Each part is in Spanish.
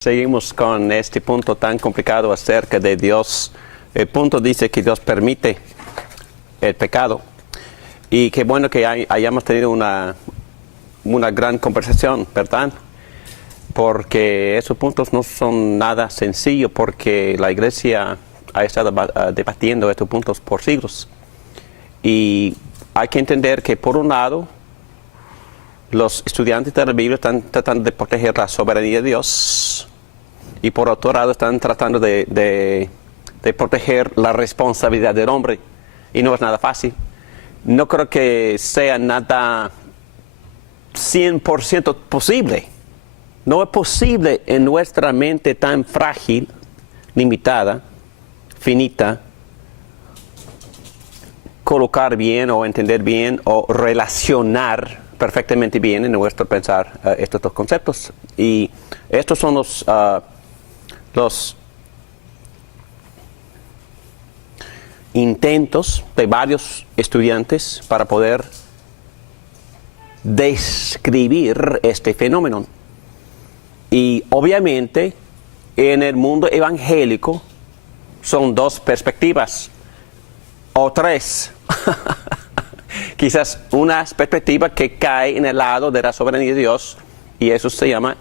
Seguimos con este punto tan complicado acerca de Dios. El punto dice que Dios permite el pecado. Y qué bueno que hayamos tenido una gran conversación, ¿verdad? Porque esos puntos no son nada sencillos, porque la iglesia ha estado debatiendo estos puntos por siglos. Y hay que entender que, por un lado, los estudiantes de la Biblia están tratando de proteger la soberanía de Dios, y por otro lado están tratando de proteger la responsabilidad del hombre, y no es nada fácil. No creo que sea nada 100% posible. No es posible en nuestra mente tan frágil, limitada, finita, colocar bien o entender bien o relacionar perfectamente bien en nuestro pensar estos dos conceptos. Y estos son los intentos de varios estudiantes para poder describir este fenómeno. Y obviamente en el mundo evangélico son dos perspectivas o tres. Quizás una perspectiva que cae en el lado de la soberanía de Dios, y eso se llama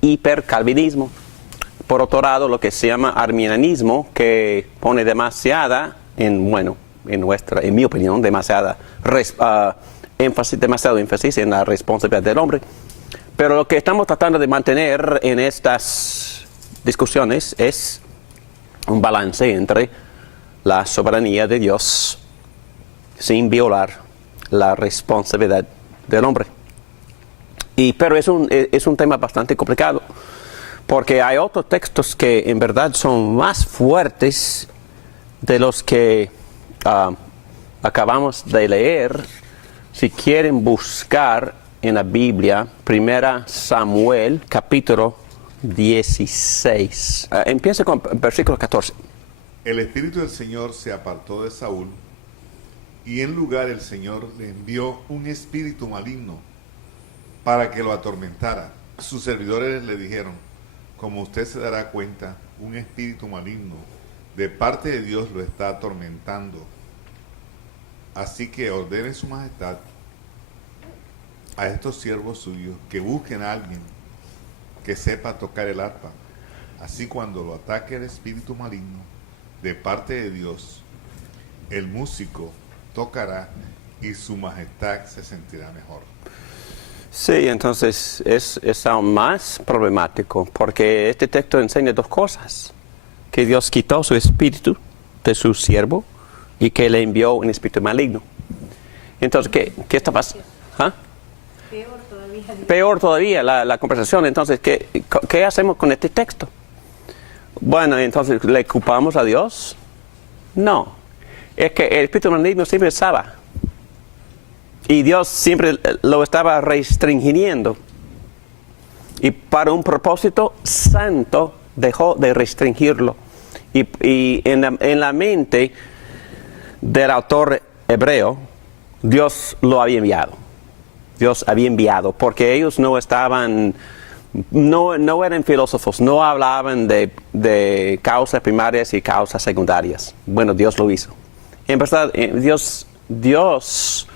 hipercalvinismo. Por otro lado, lo que se llama arminianismo, que pone en mi opinión, demasiado énfasis en la responsabilidad del hombre. Pero lo que estamos tratando de mantener en estas discusiones es un balance entre la soberanía de Dios sin violar la responsabilidad del hombre. Pero es un tema bastante complicado, porque hay otros textos que en verdad son más fuertes de los que acabamos de leer. Si quieren buscar en la Biblia, 1 Samuel, capítulo 16. Empieza con versículo 14. El Espíritu del Señor se apartó de Saúl, y en lugar el Señor le envió un espíritu maligno para que lo atormentara. Sus servidores le dijeron: como usted se dará cuenta, un espíritu maligno de parte de Dios lo está atormentando. Así que ordene su majestad a estos siervos suyos que busquen a alguien que sepa tocar el arpa. Así, cuando lo ataque el espíritu maligno de parte de Dios, el músico tocará y su majestad se sentirá mejor. Sí, entonces es aún más problemático, porque este texto enseña dos cosas: que Dios quitó su espíritu de su siervo y que le envió un espíritu maligno. Entonces, ¿qué está pasando? ¿Ah? Peor todavía la conversación. Entonces, ¿qué hacemos con este texto? Bueno, entonces, ¿le culpamos a Dios? No. Es que el espíritu maligno siempre estaba. Y Dios siempre lo estaba restringiendo. Y para un propósito santo dejó de restringirlo. Y en la mente del autor hebreo, Dios lo había enviado. Dios había enviado, porque ellos no eran filósofos, no hablaban de causas primarias y causas secundarias. Bueno, Dios lo hizo. En verdad, Dios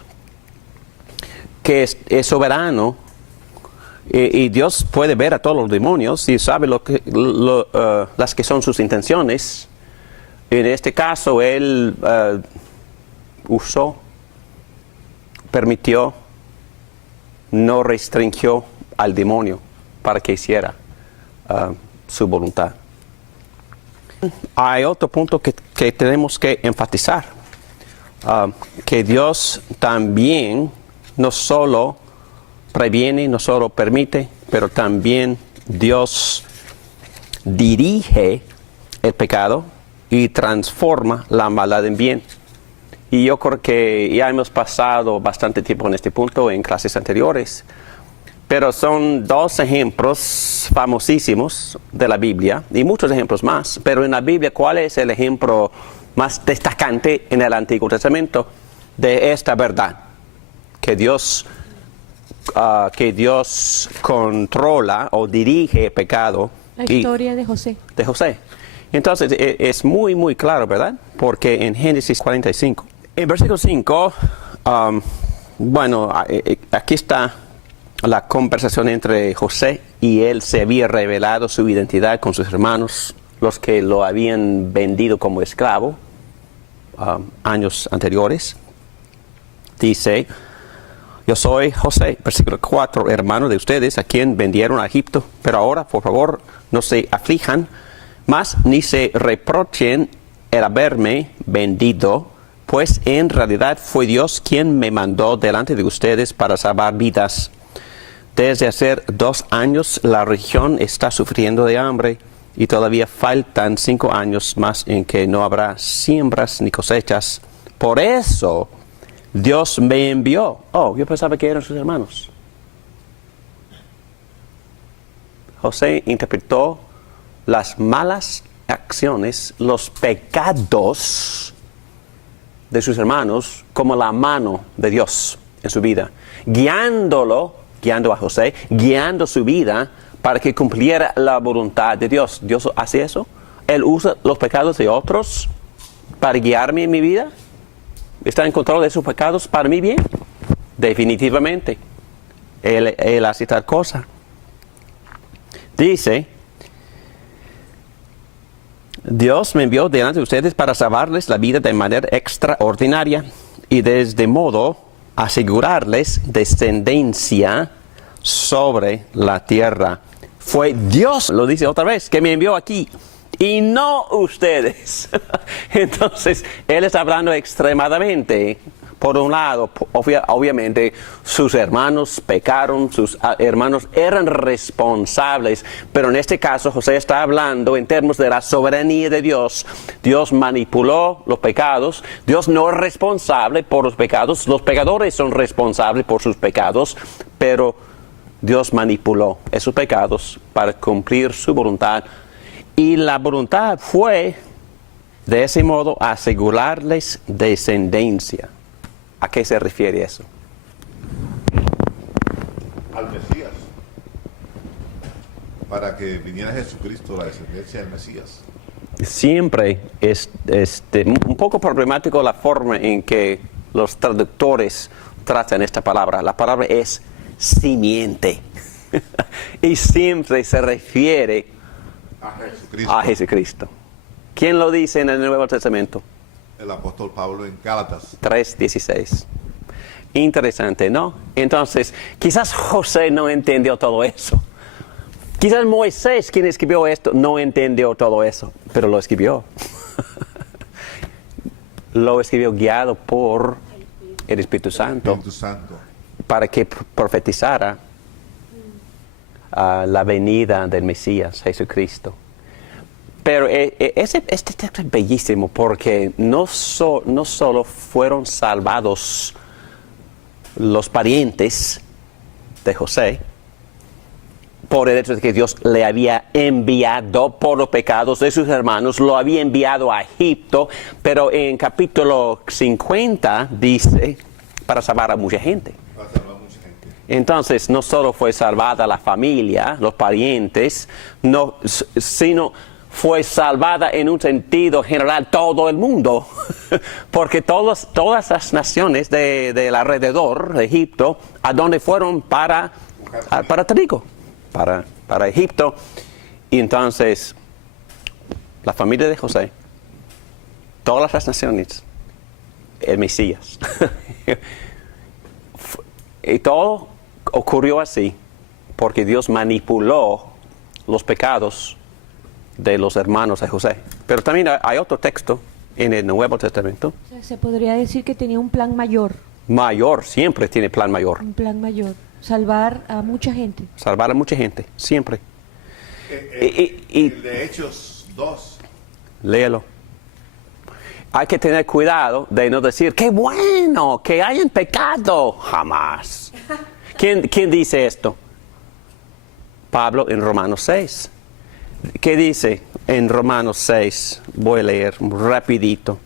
que es soberano, y Dios puede ver a todos los demonios y sabe las que son sus intenciones. En este caso, Él permitió, no restringió al demonio para que hiciera su voluntad. Hay otro punto que tenemos que enfatizar, que Dios también no solo previene, no solo permite, pero también Dios dirige el pecado y transforma la maldad en bien. Y yo creo que ya hemos pasado bastante tiempo en este punto en clases anteriores, pero son dos ejemplos famosísimos de la Biblia y muchos ejemplos más. Pero en la Biblia, ¿cuál es el ejemplo más destacante en el Antiguo Testamento de esta verdad? Que Dios controla o dirige el pecado. La historia de José. De José. Entonces, es muy, muy claro, ¿verdad? Porque en Génesis 45, en versículo 5, aquí está la conversación entre José y él. Se había revelado su identidad con sus hermanos, los que lo habían vendido como esclavo años anteriores. Dice: yo soy José, versículo 4, hermano de ustedes, a quien vendieron a Egipto. Pero ahora, por favor, no se aflijan más ni se reprochen el haberme vendido, pues en realidad fue Dios quien me mandó delante de ustedes para salvar vidas. Desde hace 2 años la región está sufriendo de hambre y todavía faltan 5 años más en que no habrá siembras ni cosechas. Por eso Dios me envió. Oh, yo pensaba que eran sus hermanos. José interpretó las malas acciones, los pecados de sus hermanos como la mano de Dios en su vida, guiando a José, guiando su vida para que cumpliera la voluntad de Dios. ¿Dios hace eso? ¿Él usa los pecados de otros para guiarme en mi vida? ¿Está en control de sus pecados para mi bien? Definitivamente. Él hace tal cosa. Dice: Dios me envió delante de ustedes para salvarles la vida de manera extraordinaria y de este modo asegurarles descendencia sobre la tierra. Fue Dios, lo dice otra vez, que me envió aquí y no ustedes. Entonces, Él está hablando extremadamente. Por un lado, obviamente, sus hermanos pecaron, sus hermanos eran responsables, pero en este caso José está hablando en términos de la soberanía de Dios. Dios manipuló los pecados, Dios no es responsable por los pecados, los pecadores son responsables por sus pecados, pero Dios manipuló esos pecados para cumplir su voluntad. Y la voluntad fue, de ese modo, asegurarles descendencia. ¿A qué se refiere eso? Al Mesías. Para que viniera Jesucristo, la descendencia del Mesías. Siempre es un poco problemático la forma en que los traductores tratan esta palabra. La palabra es simiente. Y siempre se refiere a Jesucristo. ¿Quién lo dice en el Nuevo Testamento? El apóstol Pablo en Gálatas 3:16. Interesante, ¿no? Entonces, quizás José no entendió todo eso. Quizás Moisés, quien escribió esto, no entendió todo eso, pero lo escribió. Lo escribió guiado por el Espíritu Santo. Para que profetizara la venida del Mesías, Jesucristo. Pero este texto es bellísimo porque no solo fueron salvados los parientes de José por el hecho de que Dios le había enviado por los pecados de sus hermanos, lo había enviado a Egipto, pero en capítulo 50 dice para salvar a mucha gente. Entonces no solo fue salvada la familia, los parientes, sino fue salvada en un sentido general todo el mundo, porque todas las naciones del alrededor de Egipto, ¿a dónde fueron? Para trigo, para Egipto. Y entonces, la familia de José, todas las naciones, el Mesías. Y todo ocurrió así, porque Dios manipuló los pecados de los hermanos de José. Pero también hay otro texto en el Nuevo Testamento. O sea, se podría decir que tenía un plan mayor. Mayor, siempre tiene plan mayor. Un plan mayor. Salvar a mucha gente. Salvar a mucha gente, siempre. El de Hechos 2. Léelo. Hay que tener cuidado de no decir, ¡qué bueno que hayan pecado! Jamás. ¿Quién dice esto? Pablo en Romanos 6. ¿Qué dice en Romanos 6? Voy a leer rapidito.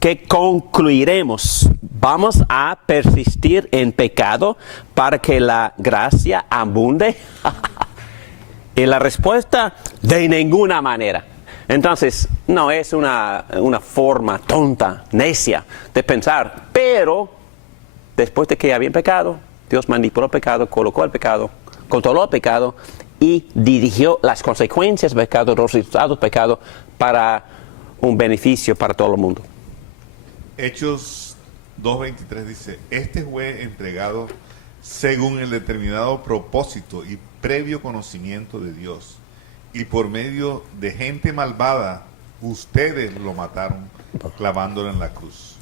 ¿Qué concluiremos? ¿Vamos a persistir en pecado para que la gracia abunde? Y la respuesta, de ninguna manera. Entonces, no es una forma tonta, necia de pensar, pero después de que habían pecado, Dios manipuló el pecado, colocó el pecado, controló el pecado y dirigió las consecuencias del pecado, los resultados del pecado para un beneficio para todo el mundo. Hechos 2.23 dice, este fue entregado según el determinado propósito y previo conocimiento de Dios. Y por medio de gente malvada, ustedes lo mataron clavándolo en la cruz.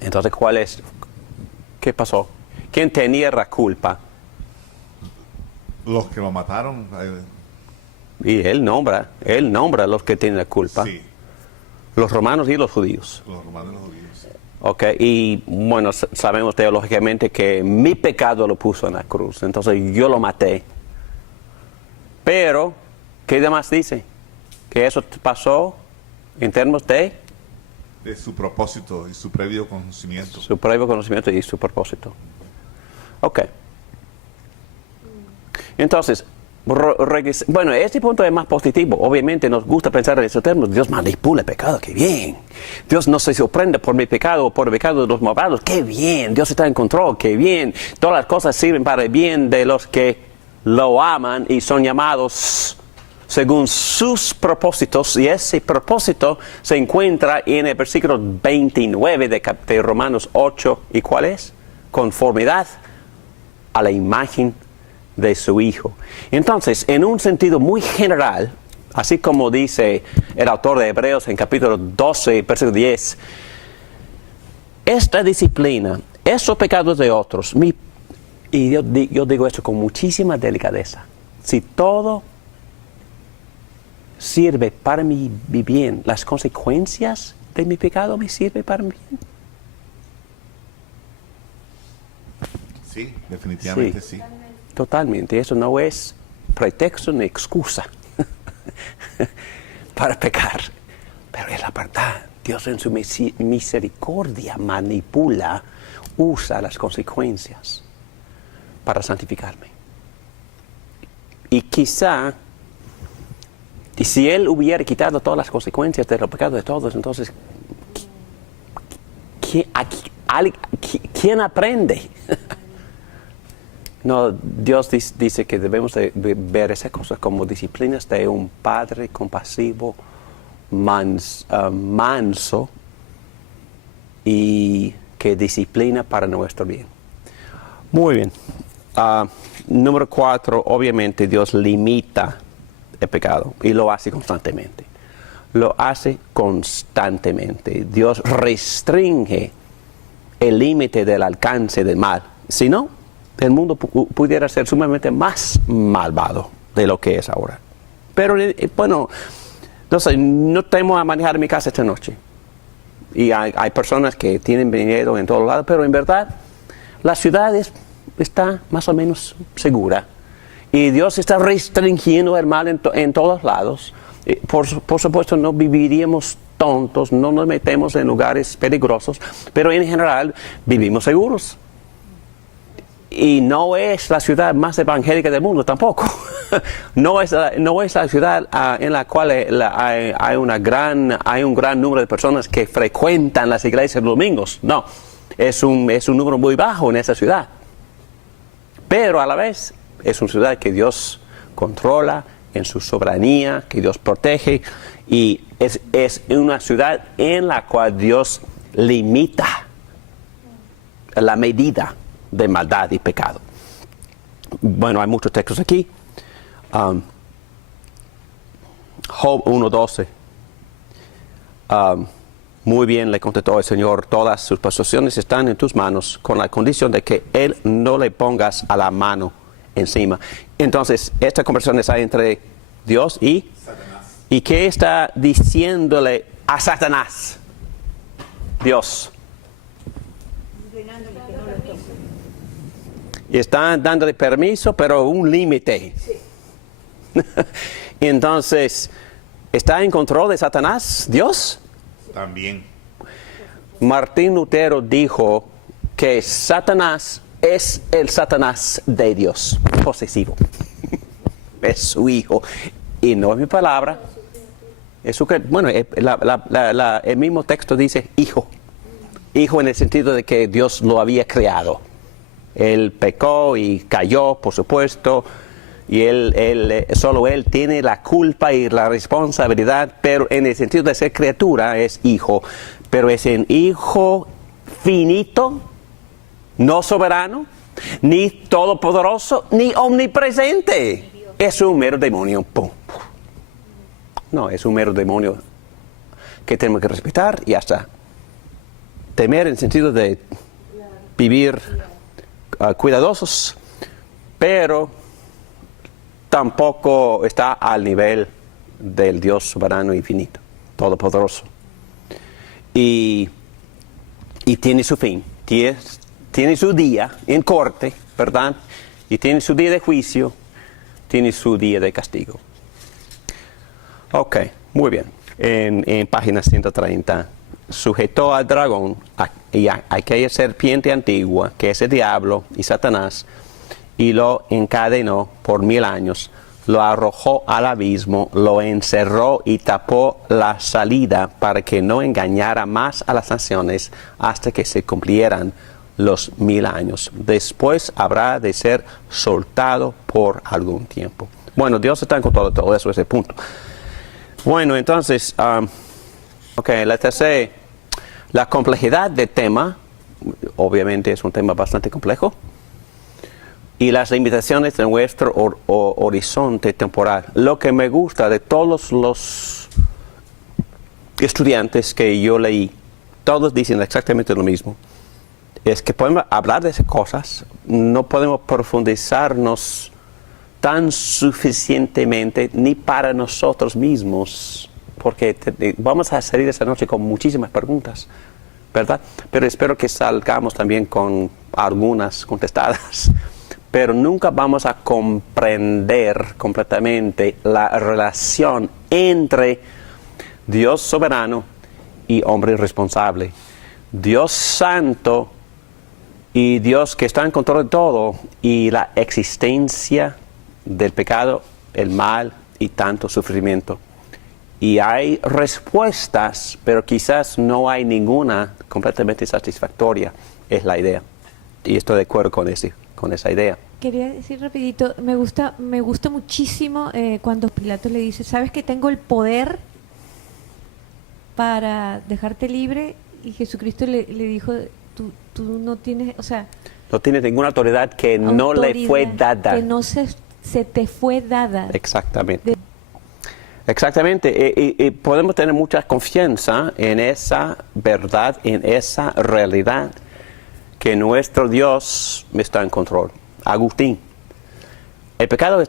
Entonces, ¿qué pasó? ¿Quién tenía la culpa? Los que lo mataron. Y él nombra a los que tienen la culpa. Sí, Los romanos y los judíos. los romanos y los judíos. Ok, y bueno, sabemos teológicamente que mi pecado lo puso en la cruz, entonces yo lo maté. Pero, ¿qué demás dice? Que eso pasó en términos de De su propósito y su previo conocimiento. su previo conocimiento y su propósito. Ok. Entonces, bueno, este punto es más positivo. Obviamente nos gusta pensar en esos términos. Dios manipula el pecado, qué bien. Dios no se sorprende por mi pecado o por el pecado de los malvados, qué bien. Dios está en control, qué bien. Todas las cosas sirven para el bien de los que lo aman y son llamados según sus propósitos. Y ese propósito se encuentra en el versículo 29 de Romanos 8. ¿Y cuál es? Conformidad a la imagen de su Hijo. Entonces, en un sentido muy general, así como dice el autor de Hebreos en capítulo 12, versículo 10, esta disciplina, esos pecados de otros, y yo digo esto con muchísima delicadeza, si todo sirve para mi bien, las consecuencias de mi pecado me sirven para mi bien. Sí, definitivamente sí. Totalmente, eso no es pretexto ni excusa para pecar, pero es la verdad. Dios en su misericordia manipula, usa las consecuencias para santificarme. Y quizá, y si Él hubiera quitado todas las consecuencias de los pecados de todos, entonces, ¿quién aprende? No, Dios dice que debemos de ver esas cosas como disciplinas de un padre compasivo, manso y que disciplina para nuestro bien. Muy bien. Número 4, obviamente Dios limita el pecado y lo hace constantemente. Lo hace constantemente. Dios restringe el límite del alcance del mal. Si no, el mundo pudiera ser sumamente más malvado de lo que es ahora. Pero bueno, no sé, no temo a manejar mi casa esta noche. Y hay personas que tienen dinero en todos lados, pero en verdad la ciudad está más o menos segura. Y Dios está restringiendo el mal en todos lados. Por supuesto no viviríamos tontos, no nos metemos en lugares peligrosos, pero en general vivimos seguros. Y no es la ciudad más evangélica del mundo tampoco. No es la ciudad en la cual hay un gran número de personas que frecuentan las iglesias los domingos. No, es un número muy bajo en esa ciudad. Pero a la vez es una ciudad que Dios controla en su soberanía, que Dios protege, y es una ciudad en la cual Dios limita la medida de maldad y pecado. Bueno, hay muchos textos aquí. Job 1:12. Muy bien le contestó el Señor, todas sus posesiones están en tus manos, con la condición de que Él no le pongas a la mano encima. Entonces, esta conversación está entre Dios y Satanás. ¿Y qué está diciéndole a Satanás? Dios. Están dándole permiso, pero un límite. Entonces, ¿está en control de Satanás, Dios? También. Martín Lutero dijo que Satanás es el Satanás de Dios, posesivo. Es su hijo. Y no es mi palabra. Es su, bueno, el mismo texto dice hijo. Hijo en el sentido de que Dios lo había creado. Él pecó y cayó, por supuesto. Y solo él tiene la culpa y la responsabilidad, pero en el sentido de ser criatura es hijo. Pero es un hijo finito, no soberano, ni todopoderoso, ni omnipresente. Es un mero demonio. ¡Pum! No, es un mero demonio que tenemos que respetar y hasta temer en el sentido de vivir cuidadosos, pero tampoco está al nivel del Dios soberano infinito, todopoderoso. Y tiene su fin, tiene su día en corte, ¿verdad? Y tiene su día de juicio, tiene su día de castigo. Ok, muy bien. En página 130, sujetó al dragón y a aquella serpiente antigua, que es el diablo y Satanás, y lo encadenó por 1000 años, lo arrojó al abismo, lo encerró y tapó la salida para que no engañara más a las naciones hasta que se cumplieran los 1000 años. Después habrá de ser soltado por algún tiempo. Bueno, Dios está en control de todo eso, ese punto. Bueno, entonces, la tercera, la complejidad del tema, obviamente es un tema bastante complejo, y las limitaciones de nuestro horizonte temporal. Lo que me gusta de todos los estudiantes que yo leí, todos dicen exactamente lo mismo, es que podemos hablar de esas cosas, no podemos profundizarnos tan suficientemente ni para nosotros mismos, porque vamos a salir esta noche con muchísimas preguntas, ¿verdad? Pero espero que salgamos también con algunas contestadas. Pero nunca vamos a comprender completamente la relación entre Dios soberano y hombre irresponsable. Dios santo y Dios que está en control de todo, y la existencia del pecado, el mal y tanto sufrimiento. Y hay respuestas, pero quizás no hay ninguna completamente satisfactoria, es la idea. Y estoy de acuerdo con esa idea. Quería decir rapidito, me gusta muchísimo cuando Pilato le dice, ¿sabes que tengo el poder para dejarte libre? Y Jesucristo le dijo, tú no tienes, o sea... No tienes ninguna autoridad que no le fue dada. Que no se te fue dada. Exactamente. Exactamente. Y podemos tener mucha confianza en esa verdad, en esa realidad, que nuestro Dios está en control. Agustín, el pecado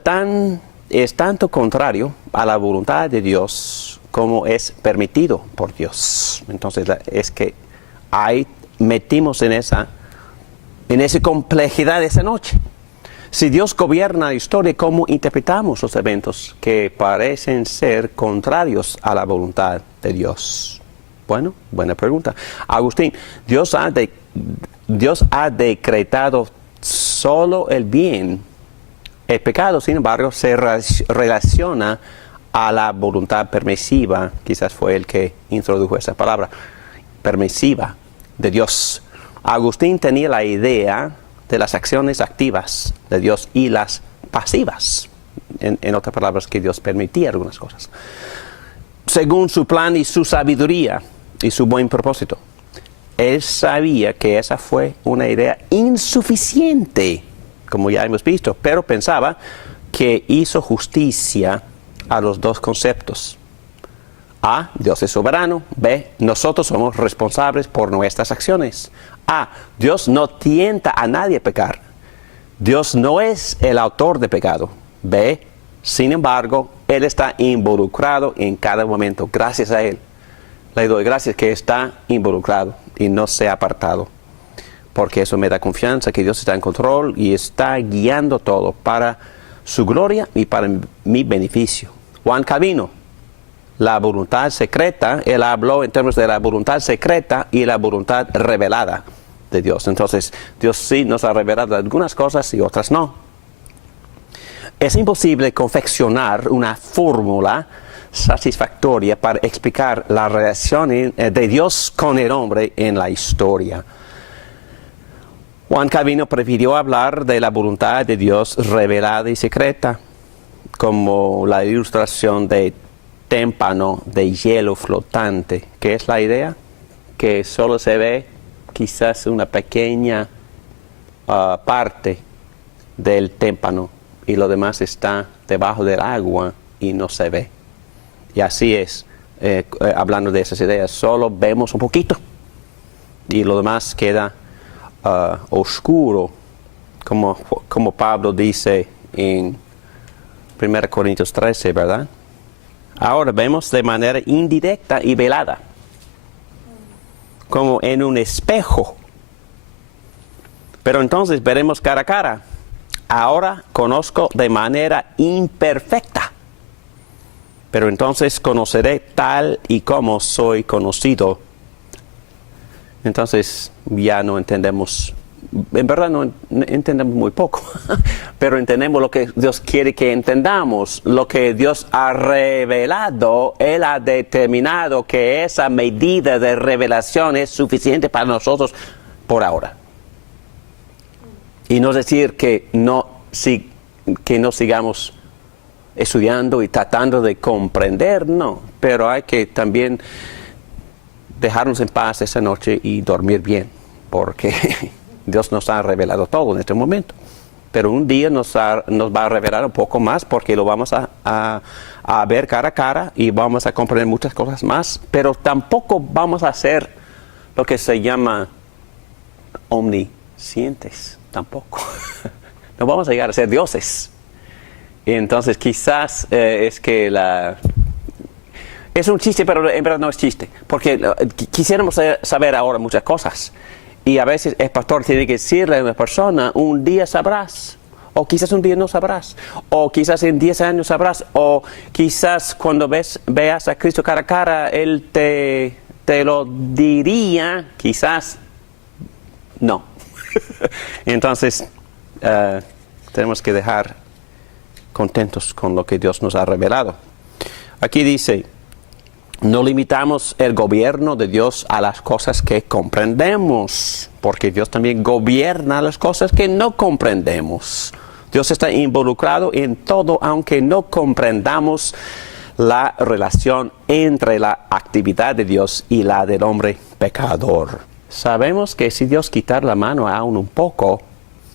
es tanto contrario a la voluntad de Dios como es permitido por Dios. Entonces es que metimos en esa complejidad esa noche. Si Dios gobierna la historia, ¿cómo interpretamos los eventos que parecen ser contrarios a la voluntad de Dios? Bueno, buena pregunta. Agustín, Dios ha decretado solo el bien. El pecado, sin embargo, se relaciona a la voluntad permisiva, quizás fue el que introdujo esa palabra, permisiva de Dios. Agustín tenía la idea de las acciones activas de Dios y las pasivas, en otras palabras, que Dios permitía algunas cosas, según su plan y su sabiduría y su buen propósito. Él sabía que esa fue una idea insuficiente, como ya hemos visto, pero pensaba que hizo justicia a los dos conceptos. A, Dios es soberano. B, nosotros somos responsables por nuestras acciones. A, Dios no tienta a nadie a pecar. Dios no es el autor de pecado. B, sin embargo, Él está involucrado en cada momento. Gracias a Él. Le doy gracias que está involucrado y no se ha apartado. porque eso me da confianza que Dios está en control y está guiando todo para su gloria y para mi beneficio. Juan Calvino, la voluntad secreta, él habló en términos de la voluntad secreta y la voluntad revelada de Dios. Entonces, Dios sí nos ha revelado algunas cosas y otras no. Es imposible confeccionar una fórmula satisfactoria para explicar la relación de Dios con el hombre en la historia. Juan Calvino prefirió hablar de la voluntad de Dios revelada y secreta, como la ilustración de témpano de hielo flotante. ¿Qué es la idea? Que solo se ve quizás una pequeña parte del témpano y lo demás está debajo del agua y no se ve. Y así es, hablando de esas ideas, solo vemos un poquito y lo demás queda oscuro, como Pablo dice en 1 Corintios 13, ¿verdad? Ahora vemos de manera indirecta y velada, como en un espejo. Pero entonces veremos cara a cara. Ahora conozco de manera imperfecta, pero entonces conoceré tal y como soy conocido. Entonces ya no entendemos, en verdad no entendemos muy poco, pero entendemos lo que Dios quiere que entendamos, lo que Dios ha revelado. Él ha determinado que esa medida de revelación es suficiente para nosotros por ahora. Y no es decir que no sigamos estudiando y tratando de comprender, no, pero hay que también dejarnos en paz esa noche y dormir bien, porque Dios nos ha revelado todo en este momento. Pero un día nos va a revelar un poco más, porque lo vamos a ver cara a cara y vamos a comprender muchas cosas más, pero tampoco vamos a ser lo que se llama omniscientes, tampoco. No vamos a llegar a ser dioses. Y entonces quizás es que es un chiste, pero en verdad no es chiste, porque quisiéramos saber ahora muchas cosas. Y a veces el pastor tiene que decirle a una persona, un día sabrás, o quizás un día no sabrás, o quizás en 10 años sabrás, o quizás cuando veas a Cristo cara a cara, Él te lo diría, quizás no. Entonces, tenemos que dejar contentos con lo que Dios nos ha revelado. Aquí dice, no limitamos el gobierno de Dios a las cosas que comprendemos, porque Dios también gobierna las cosas que no comprendemos. Dios está involucrado en todo, aunque no comprendamos la relación entre la actividad de Dios y la del hombre pecador. Sabemos que si Dios quitara la mano aún un poco,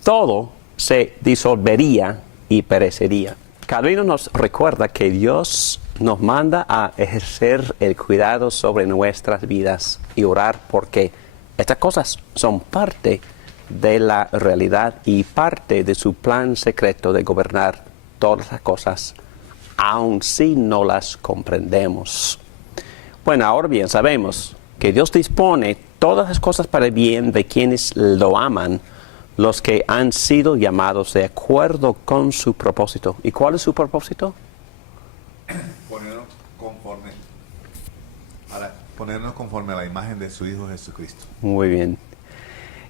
todo se disolvería y perecería. Calvino nos recuerda que Dios nos manda a ejercer el cuidado sobre nuestras vidas y orar, porque estas cosas son parte de la realidad y parte de su plan secreto de gobernar todas las cosas, aun si no las comprendemos. Bueno, ahora bien, sabemos que Dios dispone todas las cosas para el bien de quienes lo aman, los que han sido llamados de acuerdo con su propósito. ¿Y cuál es su propósito? Ponernos conforme a la imagen de su Hijo Jesucristo. Muy bien.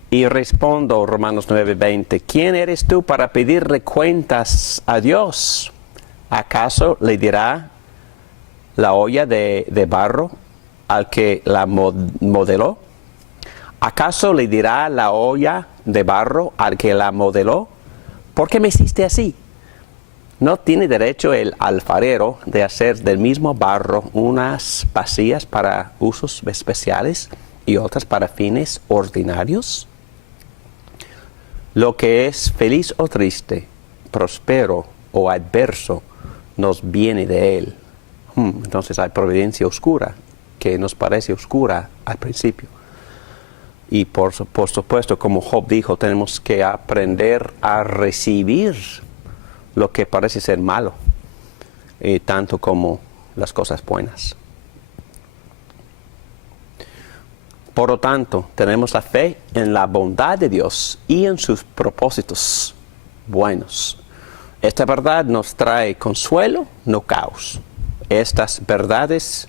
Y respondo, Romanos 9:20, ¿quién eres tú para pedirle cuentas a Dios? ¿Acaso le dirá la olla de barro al que la modeló? ¿Acaso le dirá la olla de barro al que la modeló? ¿Por qué me hiciste así? ¿No tiene derecho el alfarero de hacer del mismo barro unas vasijas para usos especiales y otras para fines ordinarios? Lo que es feliz o triste, próspero o adverso, nos viene de Él. Entonces hay providencia oscura, que nos parece oscura al principio. Y por supuesto, como Job dijo, tenemos que aprender a recibir lo que parece ser malo, tanto como las cosas buenas. Por lo tanto, tenemos la fe en la bondad de Dios y en sus propósitos buenos. Esta verdad nos trae consuelo, no caos. Estas verdades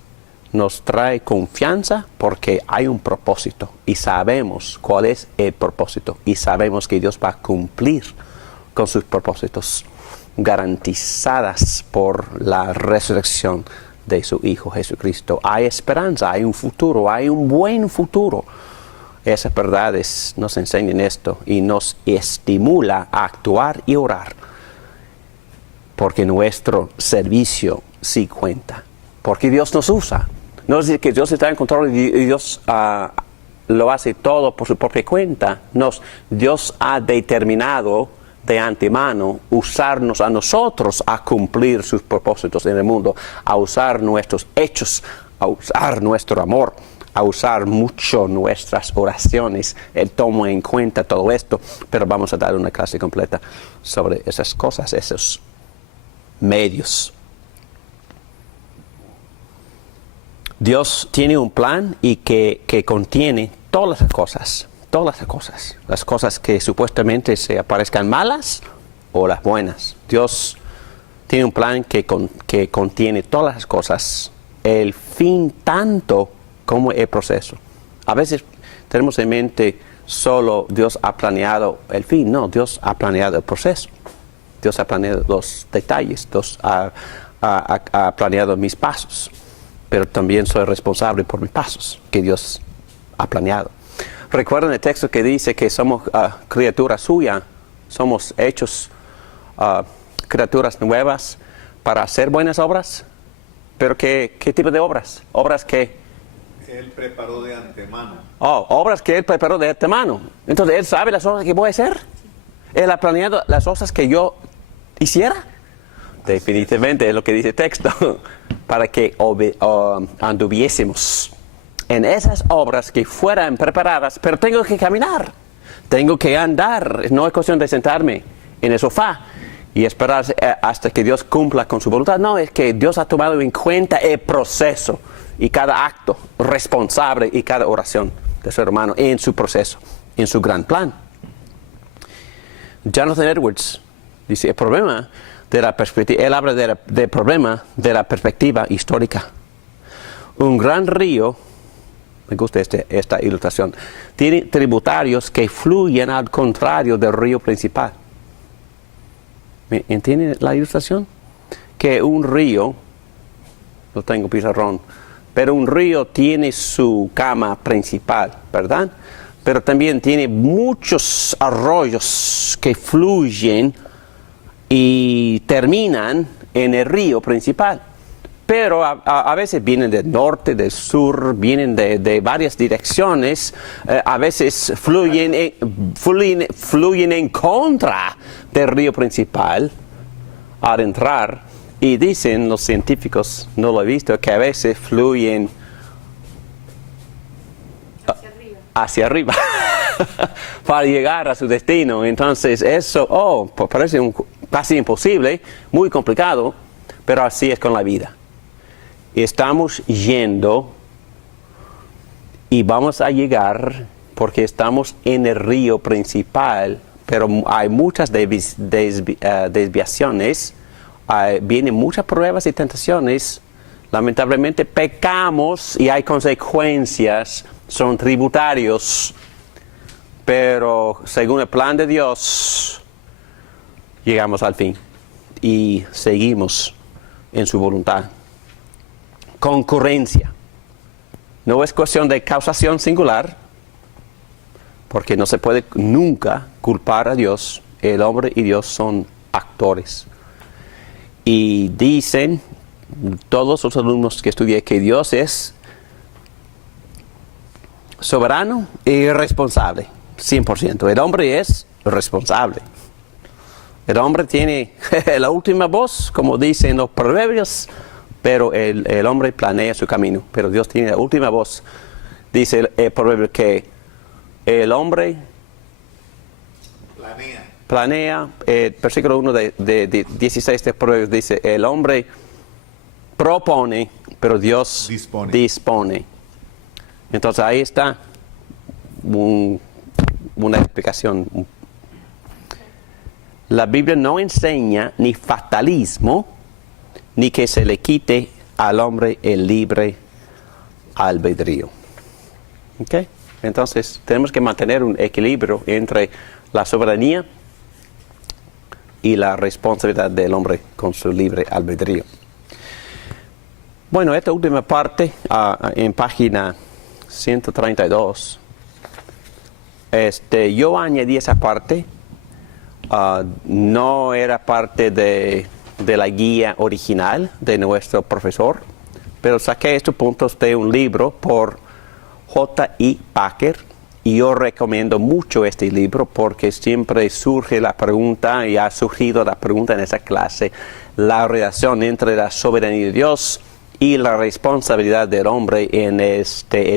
nos trae confianza porque hay un propósito y sabemos cuál es el propósito y sabemos que Dios va a cumplir con sus propósitos garantizadas por la resurrección de su Hijo Jesucristo. Hay esperanza, hay un futuro, hay un buen futuro. Esas verdades nos enseñan esto y nos estimula a actuar y orar porque nuestro servicio sí cuenta, porque Dios nos usa. No es decir que Dios está en control y Dios lo hace todo por su propia cuenta. Dios ha determinado de antemano usarnos a nosotros a cumplir sus propósitos en el mundo, a usar nuestros hechos, a usar nuestro amor, a usar mucho nuestras oraciones. Él toma en cuenta todo esto, pero vamos a dar una clase completa sobre esas cosas, esos medios. Dios tiene un plan y que contiene todas las cosas que supuestamente se aparezcan malas o las buenas. Dios tiene un plan que contiene todas las cosas, el fin tanto como el proceso. A veces tenemos en mente solo Dios ha planeado el fin. No, Dios ha planeado el proceso. Dios ha planeado los detalles. Dios ha planeado mis pasos. Pero también soy responsable por mis pasos que Dios ha planeado. Recuerden el texto que dice que somos criatura suya, somos hechos criaturas nuevas para hacer buenas obras. ¿Pero qué tipo de obras? ¿Obras que Él preparó de antemano? Obras que Él preparó de antemano. Entonces, ¿Él sabe las cosas que voy a hacer? ¿Él ha planeado las cosas que yo hiciera? Definitivamente es lo que dice el texto. Para que anduviésemos en esas obras que fueran preparadas, pero tengo que caminar, tengo que andar. No es cuestión de sentarme en el sofá y esperar hasta que Dios cumpla con su voluntad. No, es que Dios ha tomado en cuenta el proceso y cada acto responsable y cada oración de su hermano en su proceso, en su gran plan. Jonathan Edwards dice, el problema de la perspectiva, él habla del problema de la perspectiva histórica. Un gran río, me gusta esta ilustración, tiene tributarios que fluyen al contrario del río principal. ¿Me entienden la ilustración? Que un río, no tengo pizarrón, pero un río tiene su cama principal, ¿verdad? Pero también tiene muchos arroyos que fluyen y terminan en el río principal. Pero a veces vienen del norte, del sur, vienen de varias direcciones. A veces fluyen en contra del río principal al entrar. Y dicen los científicos, no lo he visto, que a veces fluyen hacia arriba para llegar a su destino. Entonces eso parece casi imposible, muy complicado, pero así es con la vida. Estamos yendo y vamos a llegar porque estamos en el río principal, pero hay muchas desviaciones, vienen muchas pruebas y tentaciones. Lamentablemente pecamos y hay consecuencias, son tributarios, pero según el plan de Dios llegamos al fin y seguimos en su voluntad. Concurrencia. No es cuestión de causación singular, porque no se puede nunca culpar a Dios. El hombre y Dios son actores. Y dicen todos los alumnos que estudié que Dios es soberano y responsable, 100%. El hombre es responsable. El hombre tiene la última voz, como dicen los proverbios, pero el hombre planea su camino. Pero Dios tiene la última voz. Dice el proverbio que el hombre planea. El versículo 1 de 16 de Proverbios dice, el hombre propone, pero Dios dispone. Entonces ahí está una explicación. La Biblia no enseña ni fatalismo, ni que se le quite al hombre el libre albedrío. ¿Okay? Entonces, tenemos que mantener un equilibrio entre la soberanía y la responsabilidad del hombre con su libre albedrío. Bueno, esta última parte, en página 132, yo añadí esa parte, no era parte de la guía original de nuestro profesor, pero saqué estos puntos de un libro por J.I. Packer, y yo recomiendo mucho este libro porque siempre surge la pregunta, y ha surgido la pregunta en esa clase, la relación entre la soberanía de Dios y la responsabilidad del hombre en el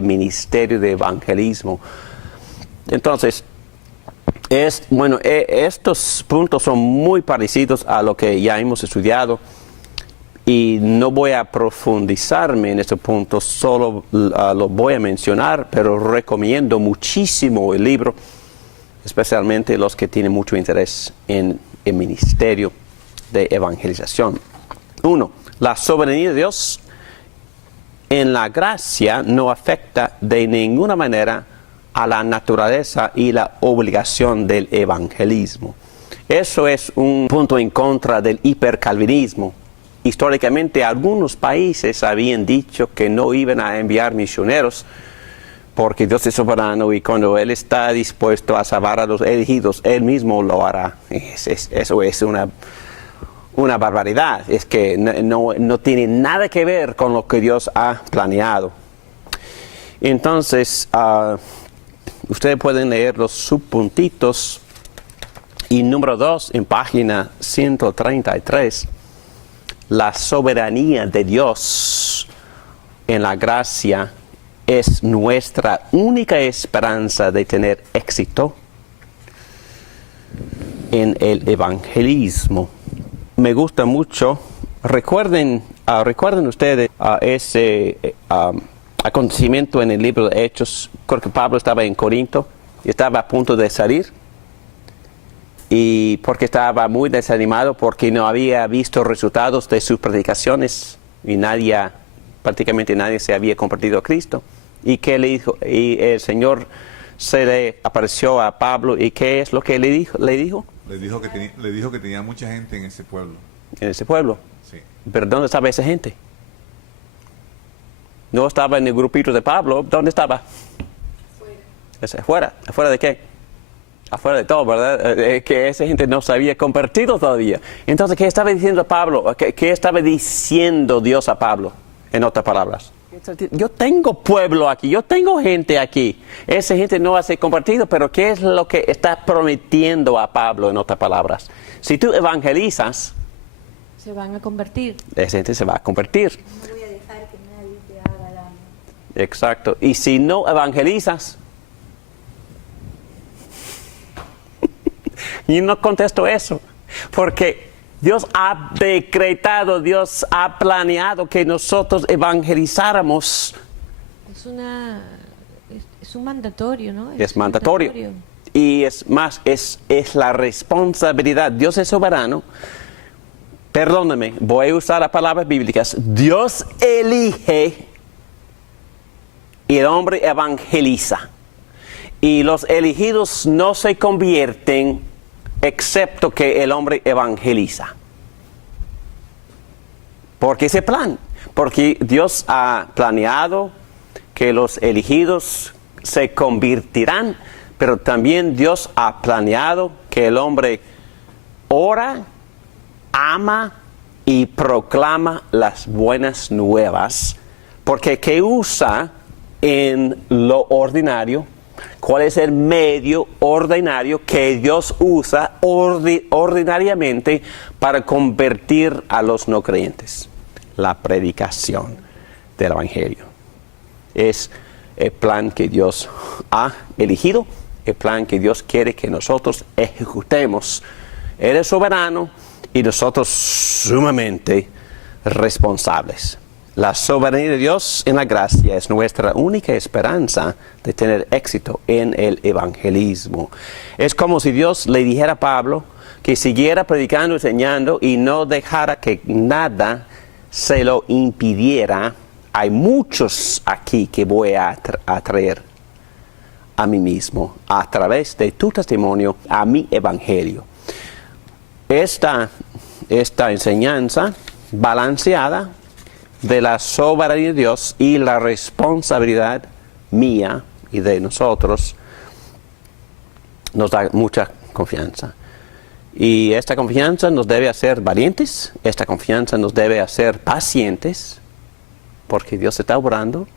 ministerio de evangelismo. Entonces, estos puntos son muy parecidos a lo que ya hemos estudiado, y no voy a profundizarme en estos puntos, solo lo voy a mencionar, pero recomiendo muchísimo el libro, especialmente los que tienen mucho interés en el ministerio de evangelización. 1. La soberanía de Dios en la gracia no afecta de ninguna manera a la naturaleza y la obligación del evangelismo. Eso es un punto en contra del hipercalvinismo. Históricamente, algunos países habían dicho que no iban a enviar misioneros porque Dios es soberano y cuando Él está dispuesto a salvar a los elegidos, Él mismo lo hará. Eso es una barbaridad. Es que no tiene nada que ver con lo que Dios ha planeado. Entonces, ustedes pueden leer los subpuntitos. Y número 2, en página 133, la soberanía de Dios en la gracia es nuestra única esperanza de tener éxito en el evangelismo. Me gusta mucho. Recuerden ustedes ese acontecimiento en el libro de Hechos. Creo que Pablo estaba en Corinto y estaba a punto de salir. Y porque estaba muy desanimado porque no había visto resultados de sus predicaciones y prácticamente nadie se había convertido a Cristo. ¿Y qué le dijo? Y el Señor se le apareció a Pablo, ¿y qué es lo que le dijo? Le dijo que tenía mucha gente en ese pueblo. En ese pueblo. Sí. ¿Pero dónde estaba esa gente? No estaba en el grupito de Pablo. ¿Dónde estaba? Afuera. ¿Afuera de qué? Afuera de todo, ¿verdad? Que esa gente no se había convertido todavía. Entonces, ¿qué estaba diciendo Pablo? ¿Qué estaba diciendo Dios a Pablo? En otras palabras. Yo tengo pueblo aquí, yo tengo gente aquí. Esa gente no se ha convertido, pero ¿qué es lo que está prometiendo a Pablo en otras palabras? Si tú evangelizas, se van a convertir. Esa gente se va a convertir. No voy a dejar que nadie te haga daño. Exacto. Y si no evangelizas, y no contesto eso, porque Dios ha decretado, Dios ha planeado que nosotros evangelizáramos. Es un mandatorio, ¿no? Es mandatorio. Y es más, es la responsabilidad. Dios es soberano. Perdóname, voy a usar las palabras bíblicas. Dios elige y el hombre evangeliza. Y los elegidos no se convierten excepto que el hombre evangeliza. Porque ese plan, porque Dios ha planeado que los elegidos se convertirán, pero también Dios ha planeado que el hombre ora, ama y proclama las buenas nuevas, porque ¿qué usa en lo ordinario? ¿Cuál es el medio ordinario que Dios usa ordinariamente para convertir a los no creyentes? La predicación del Evangelio. Es el plan que Dios ha elegido, el plan que Dios quiere que nosotros ejecutemos. Él es soberano y nosotros sumamente responsables. La soberanía de Dios en la gracia es nuestra única esperanza de tener éxito en el evangelismo. Es como si Dios le dijera a Pablo que siguiera predicando, enseñando y no dejara que nada se lo impidiera. Hay muchos aquí que voy a traer a mí mismo a través de tu testimonio a mi evangelio. Esta enseñanza balanceada de la soberanía de Dios y la responsabilidad mía y de nosotros nos da mucha confianza. Y esta confianza nos debe hacer valientes, esta confianza nos debe hacer pacientes, porque Dios está obrando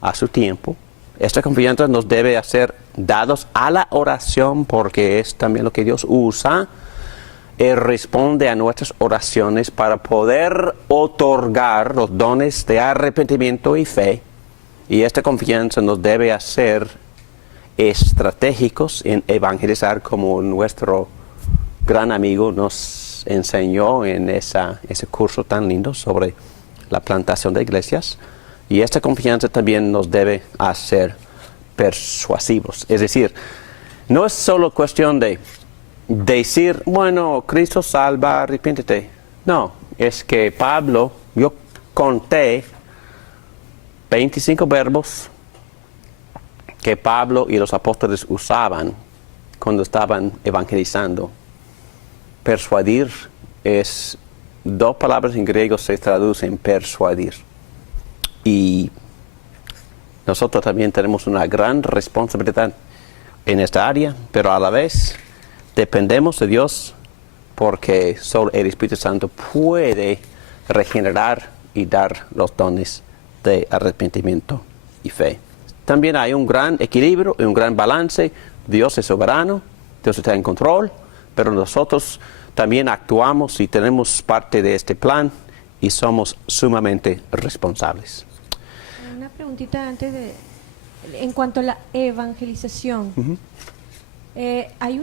a su tiempo. Esta confianza nos debe hacer dados a la oración, porque es también lo que Dios usa. Él responde a nuestras oraciones para poder otorgar los dones de arrepentimiento y fe. Y esta confianza nos debe hacer estratégicos en evangelizar, como nuestro gran amigo nos enseñó en ese curso tan lindo sobre la plantación de iglesias. Y esta confianza también nos debe hacer persuasivos. Es decir, no es solo cuestión de decir, bueno, Cristo salva, arrepiéntete. No, es que Pablo, yo conté 25 verbos que Pablo y los apóstoles usaban cuando estaban evangelizando. Persuadir es, 2 palabras en griego se traducen persuadir. Y nosotros también tenemos una gran responsabilidad en esta área, pero a la vez dependemos de Dios, porque solo el Espíritu Santo puede regenerar y dar los dones de arrepentimiento y fe. También hay un gran equilibrio y un gran balance. Dios es soberano, Dios está en control, pero nosotros también actuamos y tenemos parte de este plan y somos sumamente responsables. Una preguntita antes en cuanto a la evangelización. Uh-huh. Hay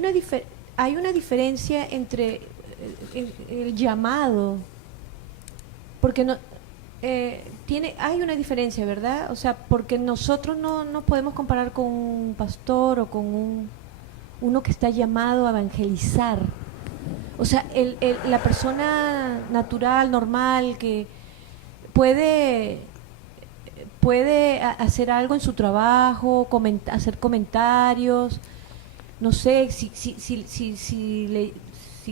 una diferencia entre el llamado, porque no hay una diferencia, ¿verdad? O sea, porque nosotros no podemos comparar con un pastor o con uno que está llamado a evangelizar. O sea, la persona natural, normal, que puede hacer algo en su trabajo, hacer comentarios, no sé, si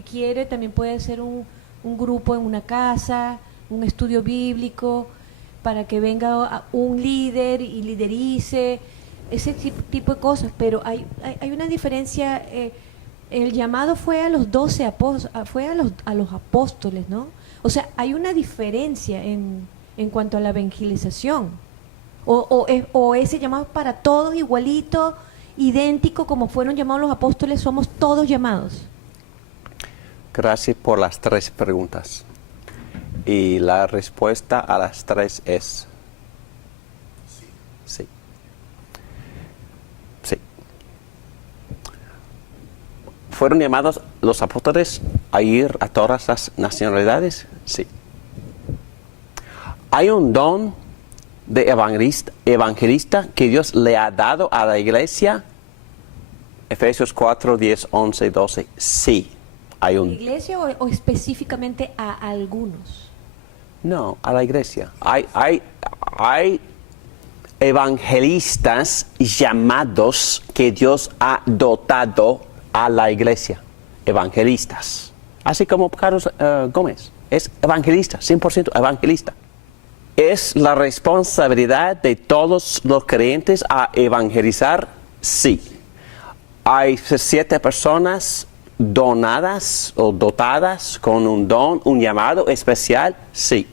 quiere también puede hacer un grupo en una casa, un estudio bíblico, para que venga un líder y liderice, ese tipo de cosas. Pero hay una diferencia. El llamado fue a los 12 fue a los apóstoles, ¿no? O sea, hay una diferencia en cuanto a la evangelización. O ese llamado para todos igualito, idéntico como fueron llamados los apóstoles, somos todos llamados. Gracias por las 3 preguntas. Y la respuesta a las 3 es sí. Sí. ¿Fueron llamados los apóstoles a ir a todas las nacionalidades? Sí. ¿Hay un don de evangelista que Dios le ha dado a la iglesia? Efesios 4, 10, 11, 12. Sí. Hay un... ¿A la iglesia o específicamente a algunos? No, a la iglesia. Hay evangelistas llamados que Dios ha dotado a la iglesia. Evangelistas. Así como Carlos Gómez. Es evangelista, 100% evangelista. ¿Es la responsabilidad de todos los creyentes a evangelizar? Sí. Hay 7 personas donadas o dotadas con un don, un llamado especial. Sí.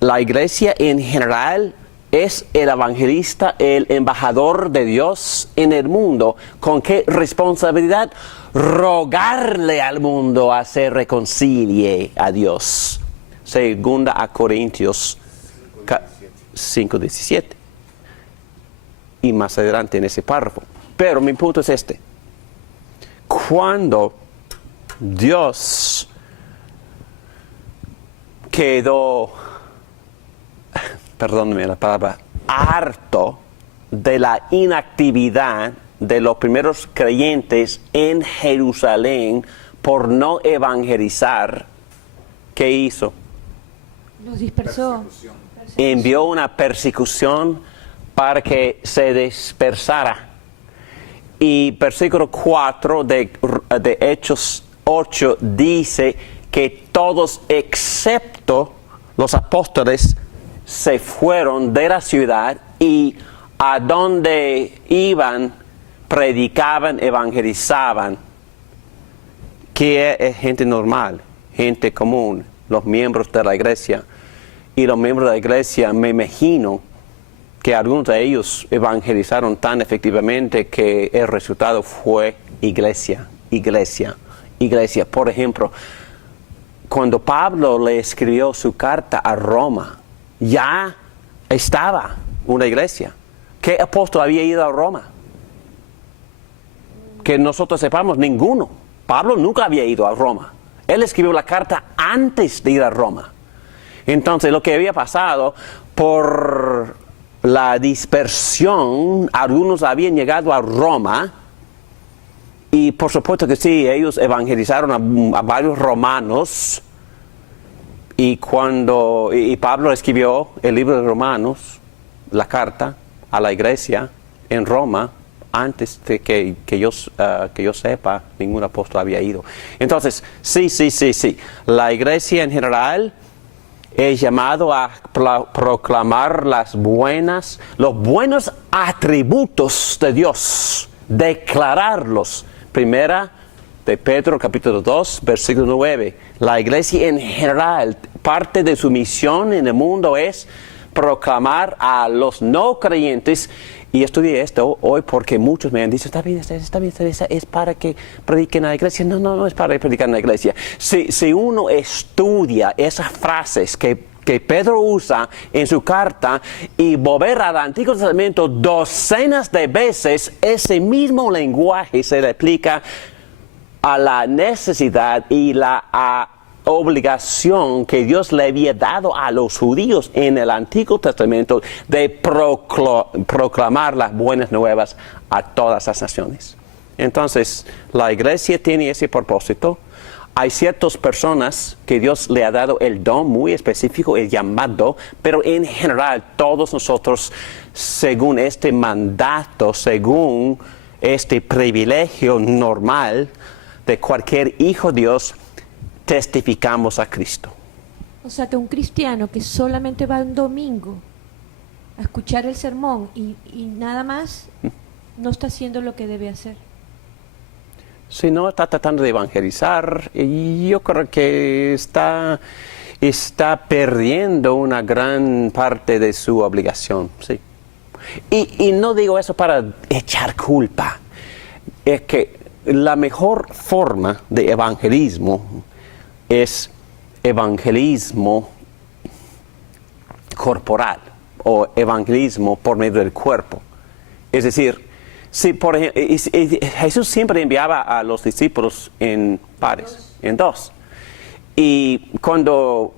La iglesia en general es el evangelista, el embajador de Dios en el mundo. ¿Con qué responsabilidad? Rogarle al mundo a se reconcilie a Dios. Segunda a Corintios 5:17. Y más adelante en ese párrafo. Pero mi punto es este. Cuando Dios quedó perdónenme la palabra, harto de la inactividad de los primeros creyentes en Jerusalén por no evangelizar. ¿Qué hizo? Los dispersó. Envió una persecución para que se dispersara. Y versículo 4 de Hechos 8 dice que todos excepto los apóstoles se fueron de la ciudad y a donde iban predicaban, evangelizaban. Que es gente normal, gente común, los miembros de la iglesia. Y los miembros de la iglesia, me imagino que algunos de ellos evangelizaron tan efectivamente que el resultado fue iglesia, iglesia, iglesia. Por ejemplo, cuando Pablo le escribió su carta a Roma, ya estaba una iglesia. ¿Qué apóstol había ido a Roma? Que nosotros sepamos, ninguno. Pablo nunca había ido a Roma. Él escribió la carta antes de ir a Roma. Entonces, lo que había pasado por la dispersión, algunos habían llegado a Roma y por supuesto que sí, ellos evangelizaron a varios romanos y Pablo escribió el libro de Romanos, la carta a la iglesia en Roma, antes de que yo sepa, ningún apóstol había ido. Entonces, sí. La iglesia en general es llamado a proclamar los buenos atributos de Dios, declararlos. Primera de Pedro, capítulo 2, versículo 9. La iglesia en general, parte de su misión en el mundo es proclamar a los no creyentes. Y estudié esto hoy porque muchos me han dicho, está bien, es para que prediquen en la iglesia. No es para predicar en la iglesia. Si uno estudia esas frases que Pedro usa en su carta y volver al Antiguo Testamento docenas de veces, ese mismo lenguaje se le aplica a la necesidad y la obligación que Dios le había dado a los judíos en el Antiguo Testamento de proclamar las buenas nuevas a todas las naciones. Entonces, la iglesia tiene ese propósito. Hay ciertas personas que Dios le ha dado el don muy específico, el llamado, pero en general todos nosotros, según este mandato, según este privilegio normal de cualquier hijo de Dios, testificamos a Cristo. O sea que un cristiano que solamente va un domingo a escuchar el sermón y nada más, no está haciendo lo que debe hacer. Si no está tratando de evangelizar, yo creo que está perdiendo una gran parte de su obligación, sí. Y no digo eso para echar culpa. Es que la mejor forma de evangelismo es evangelismo corporal o evangelismo por medio del cuerpo. Es decir, si por ejemplo, Jesús siempre enviaba a los discípulos en pares, en dos. Y cuando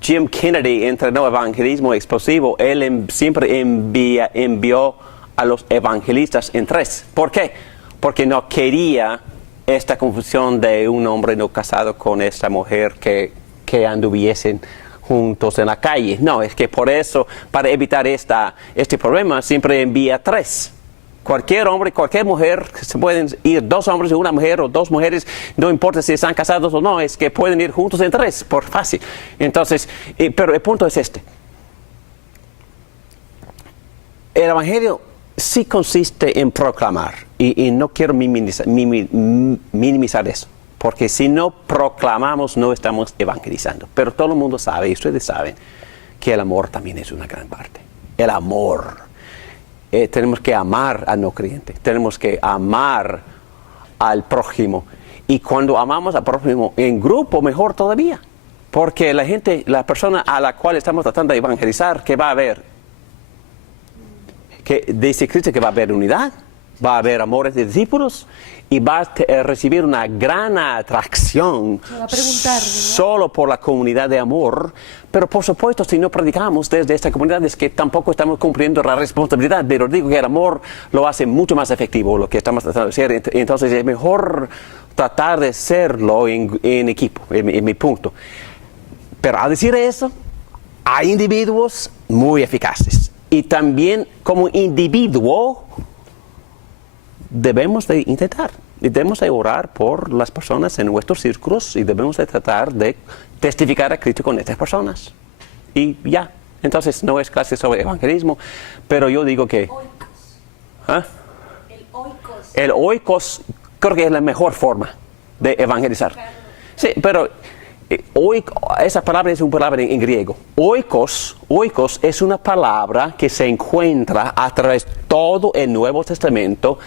Jim Kennedy entrenó evangelismo explosivo, él siempre envió a los evangelistas en tres. ¿Por qué? Porque no quería esta confusión de un hombre no casado con esta mujer que anduviesen juntos en la calle. No, es que por eso, para evitar este problema, siempre envía tres. Cualquier hombre, cualquier mujer, se pueden ir dos hombres y una mujer o dos mujeres, no importa si están casados o no, es que pueden ir juntos en tres, por fácil. Entonces, pero el punto es este. El evangelio sí consiste en proclamar, y no quiero minimizar eso, porque si no proclamamos no estamos evangelizando. Pero todo el mundo sabe, y ustedes saben, que el amor también es una gran parte. El amor. Tenemos que amar al no creyente, tenemos que amar al prójimo. Y cuando amamos al prójimo en grupo, mejor todavía. Porque la persona a la cual estamos tratando de evangelizar, ¿qué va a haber? Que dice Cristo que va a haber unidad. Va a haber amores de discípulos y va a recibir una gran atracción Se va a preguntar, ¿verdad? solo por la comunidad de amor. Pero por supuesto, si no predicamos desde esta comunidad es que tampoco estamos cumpliendo la responsabilidad. Pero digo que el amor lo hace mucho más efectivo, lo que estamos tratando de hacer. Entonces es mejor tratar de hacerlo en equipo, en mi punto. Pero al decir eso, hay individuos muy eficaces. Y también como individuo debemos de intentar. Y debemos de orar por las personas en nuestros círculos y debemos de tratar de testificar a Cristo con estas personas. Y ya. Entonces no es clase sobre evangelismo, pero yo digo que... ¿Ah? El oikos creo que es la mejor forma de evangelizar. Sí, pero esa palabra es una palabra en griego. Oikos es una palabra que se encuentra a través de todo el Nuevo Testamento.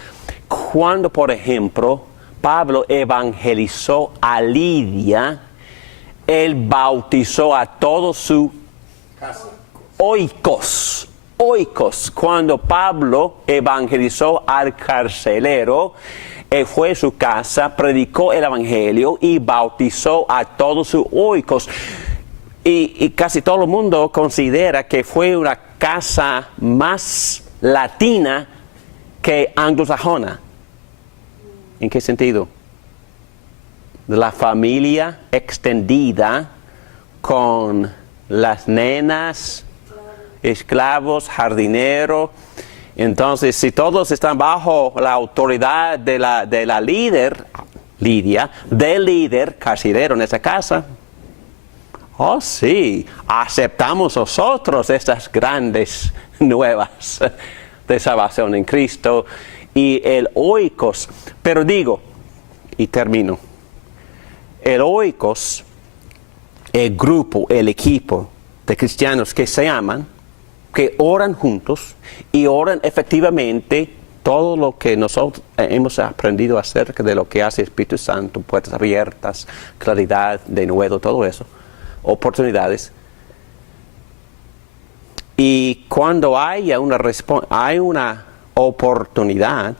Cuando, por ejemplo, Pablo evangelizó a Lidia, él bautizó a todo su casa. Oikos. Cuando Pablo evangelizó al carcelero, él fue a su casa, predicó el evangelio y bautizó a todos sus oikos. Y casi todo el mundo considera que fue una casa más latina que anglosajona. ¿En qué sentido? La familia extendida con las nenas, esclavos, jardineros. Entonces, si todos están bajo la autoridad de la líder, Lidia, del líder carcelero en esa casa, oh sí, aceptamos nosotros estas grandes nuevas de salvación en Cristo y el oikos. Pero digo, y termino, el oikos, el grupo, el equipo de cristianos que se aman, que oran juntos y oran efectivamente todo lo que nosotros hemos aprendido acerca de lo que hace el Espíritu Santo, puertas abiertas, claridad, de nuevo, todo eso, oportunidades. Y cuando hay una oportunidad,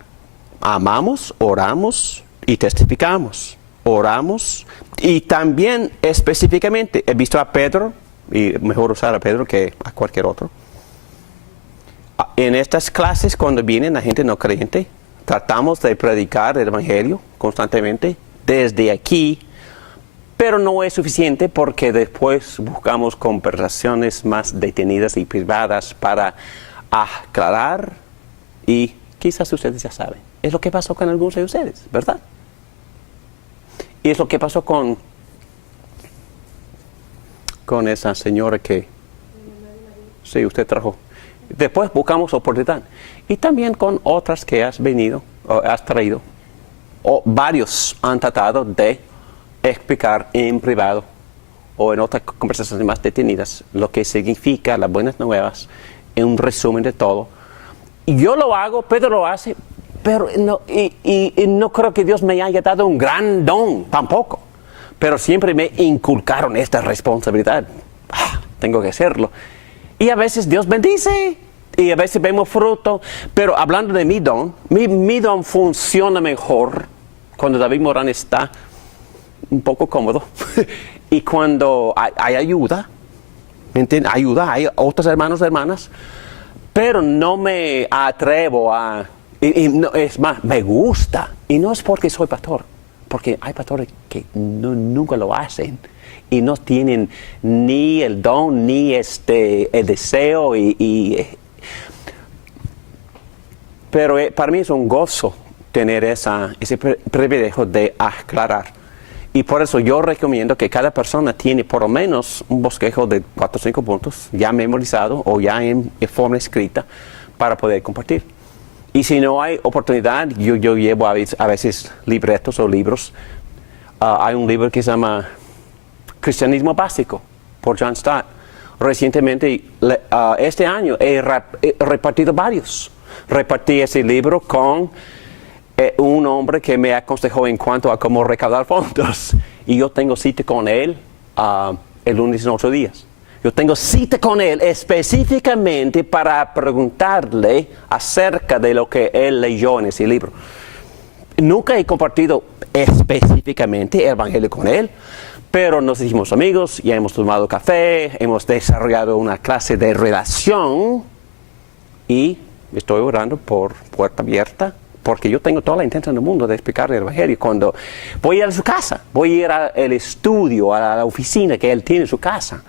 amamos, oramos y testificamos. Oramos y también específicamente, he visto a Pedro, y mejor usar a Pedro que a cualquier otro. En estas clases, cuando viene la gente no creyente, tratamos de predicar el Evangelio constantemente desde aquí, pero no es suficiente porque después buscamos conversaciones más detenidas y privadas para aclarar y quizás ustedes ya saben. Es lo que pasó con algunos de ustedes, ¿verdad? Y es lo que pasó con esa señora que sí, usted trajo. Después buscamos oportunidad. Y también con otras que has venido, o has traído. O varios han tratado de explicar en privado o en otras conversaciones más detenidas lo que significa las buenas nuevas, en un resumen de todo. Y yo lo hago, Pedro lo hace, pero no, y no creo que Dios me haya dado un gran don tampoco. Pero siempre me inculcaron esta responsabilidad. Tengo que hacerlo. Y a veces Dios bendice y a veces vemos fruto. Pero hablando de mi don funciona mejor cuando David Morán está un poco cómodo y cuando hay ayuda, ¿me entiendes? Hay otros hermanos y hermanas, pero no me atrevo a... no, es más, me gusta. Y no es porque soy pastor, porque hay pastores que nunca lo hacen. Y no tienen ni el don, ni el deseo. Pero para mí es un gozo tener ese privilegio de aclarar. Y por eso yo recomiendo que cada persona tiene por lo menos un bosquejo de 4 o 5 puntos ya memorizado o ya en forma escrita para poder compartir. Y si no hay oportunidad, yo llevo a veces libretos o libros. Hay un libro que se llama Cristianismo Básico, por John Stott. Recientemente, este año, he repartido varios. Repartí ese libro con un hombre que me aconsejó en cuanto a cómo recaudar fondos. Y yo tengo cita con él el lunes en 8 días. Yo tengo cita con él específicamente para preguntarle acerca de lo que él leyó en ese libro. Nunca he compartido específicamente el Evangelio con él, pero nos hicimos amigos, ya hemos tomado café, hemos desarrollado una clase de relación y estoy orando por puerta abierta, porque yo tengo toda la intención del mundo de explicarle el Evangelio. Cuando voy a ir a su casa, voy a ir al estudio, a la oficina que él tiene en su casa,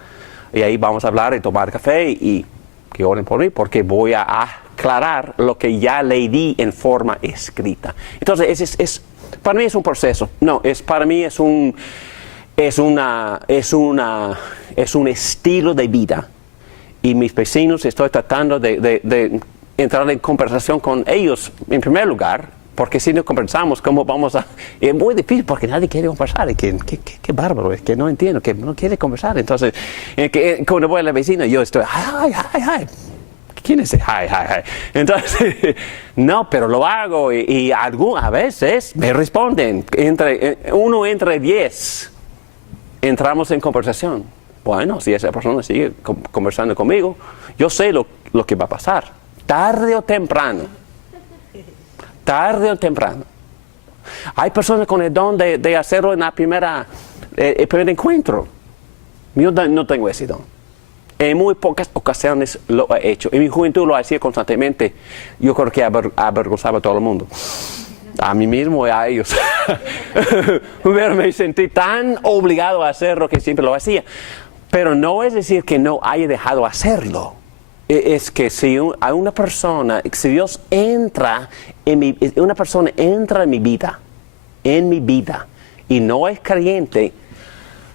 y ahí vamos a hablar y tomar café y que oren por mí, porque voy a aclarar lo que ya le di en forma escrita. Entonces, para mí es un proceso. No, para mí es un estilo de vida. Y mis vecinos, estoy tratando de entrar en conversación con ellos en primer lugar, porque si no conversamos, ¿cómo vamos a...? Es muy difícil porque nadie quiere conversar. Qué bárbaro, es que no entiendo, que no quiere conversar. Entonces, cuando voy a la vecina, yo estoy, ay. ¿Quién es ese? Hi. Entonces, no, pero lo hago y a veces me responden. Uno entre 10 entramos en conversación. Bueno, si esa persona sigue conversando conmigo, yo sé lo que va a pasar. Tarde o temprano. Hay personas con el don de hacerlo en el primer encuentro. Yo no tengo ese don. En muy pocas ocasiones lo he hecho. En mi juventud lo hacía constantemente. Yo creo que avergonzaba a todo el mundo. A mí mismo y a ellos. Pero me sentí tan obligado a hacerlo que siempre lo hacía. Pero no es decir que no haya dejado hacerlo. Es que si una persona entra en mi vida y no es creyente,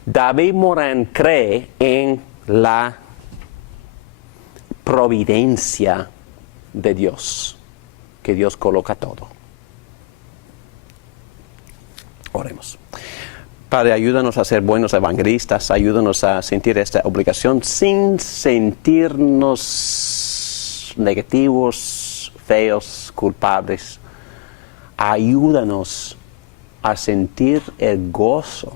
David Morán cree en la providencia de Dios, que Dios coloca todo. Oremos. Padre, ayúdanos a ser buenos evangelistas, ayúdanos a sentir esta obligación sin sentirnos negativos, feos, culpables. Ayúdanos a sentir el gozo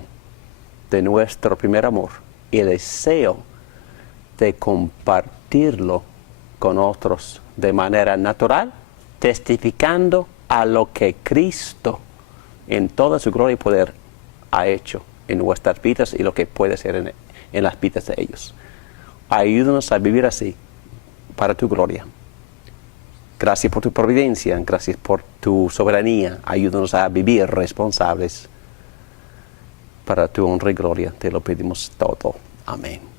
de nuestro primer amor y el deseo de compartirlo con otros de manera natural, testificando a lo que Cristo en toda su gloria y poder ha hecho en nuestras vidas y lo que puede ser en las vidas de ellos. Ayúdanos a vivir así, para tu gloria. Gracias por tu providencia, gracias por tu soberanía. Ayúdanos a vivir responsables para tu honra y gloria. Te lo pedimos todo. Amén.